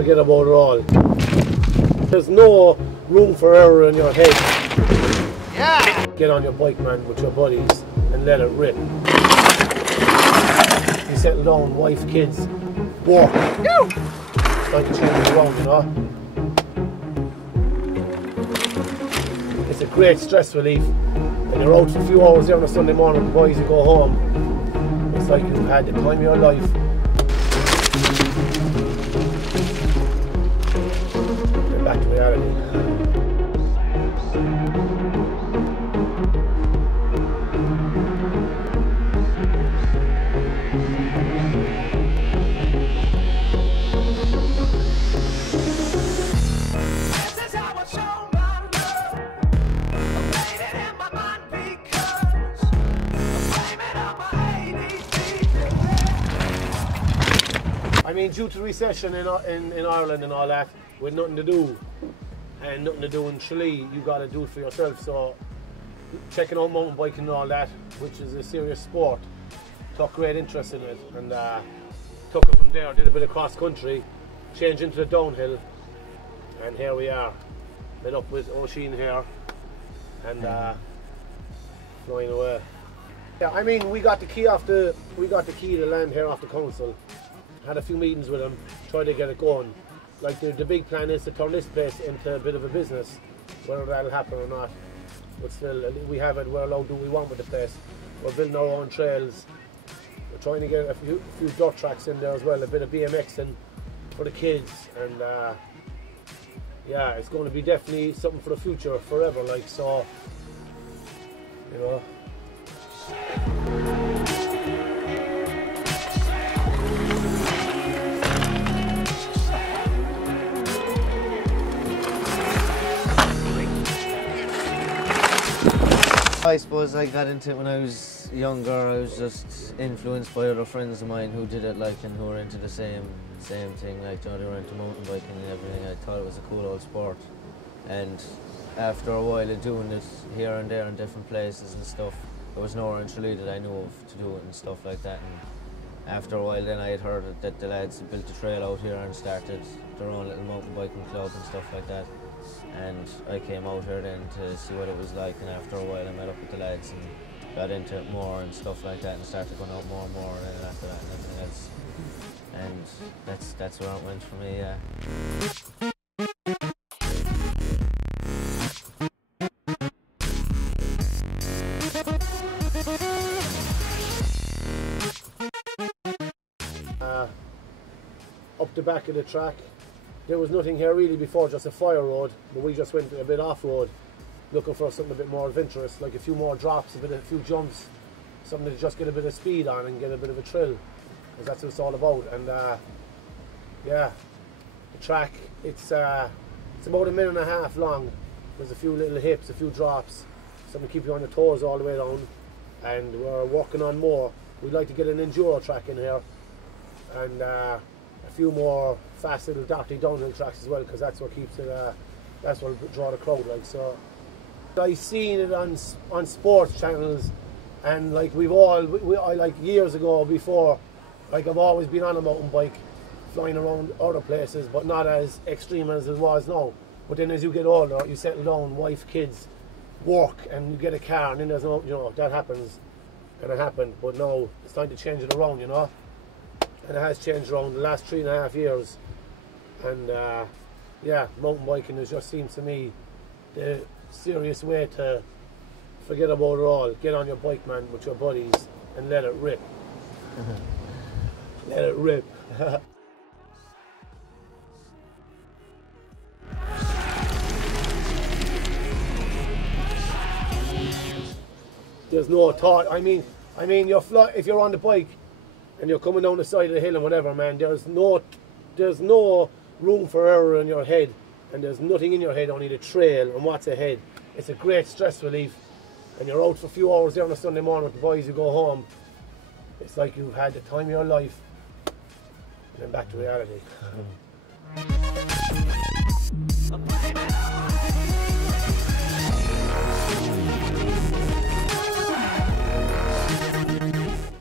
forget about it all. There's no room for error in your head. Yeah! Get on your bike, man, with your buddies and let it rip. You settle down, wife, kids, walk. Like to change it around, you know? It's a great stress relief. And you're out for a few hours there on a Sunday morning, the boys, you go home. It's like you've had the time of your life. Get back to reality. I mean, due to recession in Ireland and all that, with nothing to do, and nothing to do in Tralee, you got to do it for yourself. So, checking out mountain biking and all that, which is a serious sport, took great interest in it, and took it from there. Did a bit of cross country, changed into the downhill, and here we are. Met up with Oisin here, and flying away. Yeah, I mean, we got the key to the land here off the council. Had a few meetings with them, tried to get it going. Like the big plan is to turn this place into a bit of a business, whether that'll happen or not. But still, we have it, we're allowed to do what we want with the place. We're building our own trails. We're trying to get a few dirt tracks in there as well, a bit of BMXing for the kids. And yeah, it's going to be definitely something for the future, forever, like, so, you know. I suppose I got into it when I was younger. I was just influenced by other friends of mine who did it, like, and who were into the same thing, like, you know, they were into mountain biking and everything. I thought it was a cool old sport, and after a while of doing it here and there in different places and stuff, there was nowhere in Tralee that I knew of to do it and stuff like that. And after a while, then I had heard that the lads had built a trail out here and started their own little mountain biking club and stuff like that. And I came out here then to see what it was like, and after a while I met up with the lads and got into it more and stuff like that, and started going out more and more, and then after that and everything else. And that's where it went for me, yeah. Up the back of the track, there was nothing here really before, just a fire road, but we just went a bit off-road, looking for something a bit more adventurous, like a few more drops, a few jumps, something to just get a bit of speed on and get a bit of a thrill, because that's what it's all about. And yeah, the track, it's about 1.5 minutes long. There's a few little hips, a few drops, something to keep you on your toes all the way down, and we're working on more. We'd like to get an enduro track in here, and a few more fast little dirty downhill tracks as well, because that's what keeps it, that's what will draw the crowd, like. So I seen it on sports channels, and like I like years ago before, like I've always been on a mountain bike, flying around other places, but not as extreme as it was now. But then as you get older, you settle down, wife, kids, work, and you get a car, and then there's no, you know, that happens, and it happened. But now it's time to change it around, you know. And it has changed around the last 3.5 years, and yeah, mountain biking has just seemed to me the serious way to forget about it all. Get on your bike, man, with your buddies and let it rip. Let it rip. There's no thought. I mean, if you're on the bike and you're coming down the side of the hill and whatever, man, there's no room for error in your head, and there's nothing in your head, only the trail and what's ahead. It's a great stress relief, and you're out for a few hours there on a Sunday morning with the boys, you go home. It's like you've had the time of your life, and then back to reality.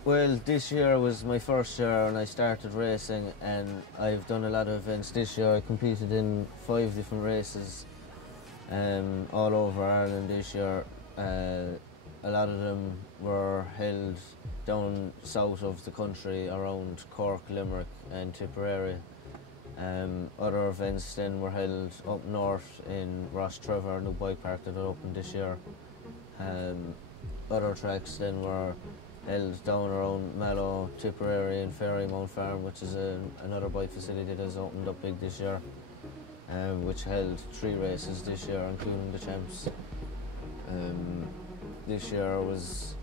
Well, this year was my first year and I started racing, and I've done a lot of events this year. I competed in 5 different races all over Ireland this year. A lot of them were held down south of the country around Cork, Limerick and Tipperary. Other events then were held up north in Rostrevor, new bike park that opened this year. Other tracks then were held down around Mallow, Tipperary and Ferrymount Farm, which is another bike facility that has opened up big this year, which held 3 races this year, including the champs. This year was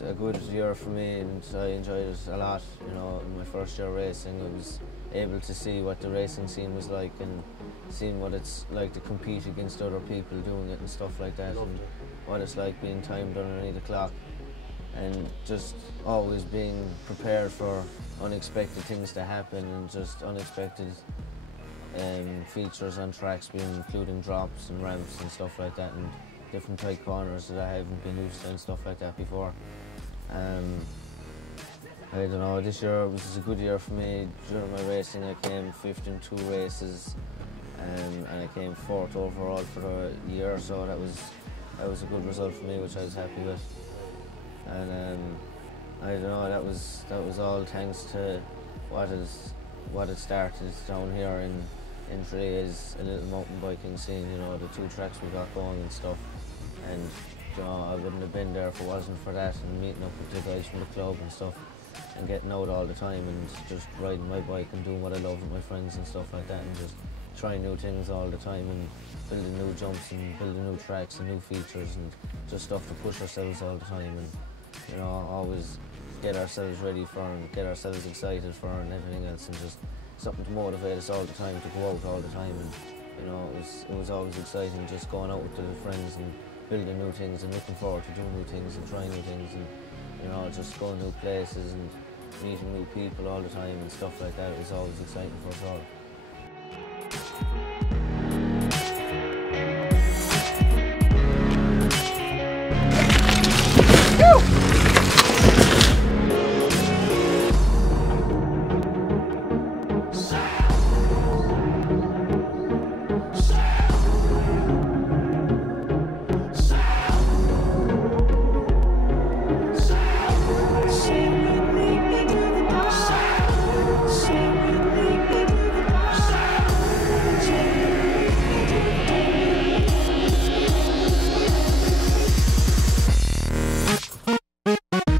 a good year for me, and I enjoyed it a lot. You know, in my first year racing, I was able to see what the racing scene was like and seeing what it's like to compete against other people doing it and stuff like that, and what it's like being timed underneath the clock, and just always being prepared for unexpected things to happen and just unexpected features on tracks, including drops and ramps and stuff like that, and different tight corners that I haven't been used to and stuff like that before. I don't know, this year was a good year for me. During my racing I came 5th in 2 races, and I came 4th overall for the year, so that was a good result for me, which I was happy with. And I don't know, that was all thanks to what had started down here in Tralee is a little mountain biking scene. You know, the 2 tracks we got going and stuff, and you know, I wouldn't have been there if it wasn't for that, and meeting up with the guys from the club and stuff, and getting out all the time and just riding my bike and doing what I love with my friends and stuff like that, and just trying new things all the time and building new jumps and building new tracks and new features and just stuff to push ourselves all the time, and you know, always get ourselves ready for and get ourselves excited for and everything else, and just something to motivate us all the time, to go out all the time. And you know, it was always exciting just going out with the friends and building new things and looking forward to doing new things and trying new things, and you know, just going new places and meeting new people all the time and stuff like that. It was always exciting for us all.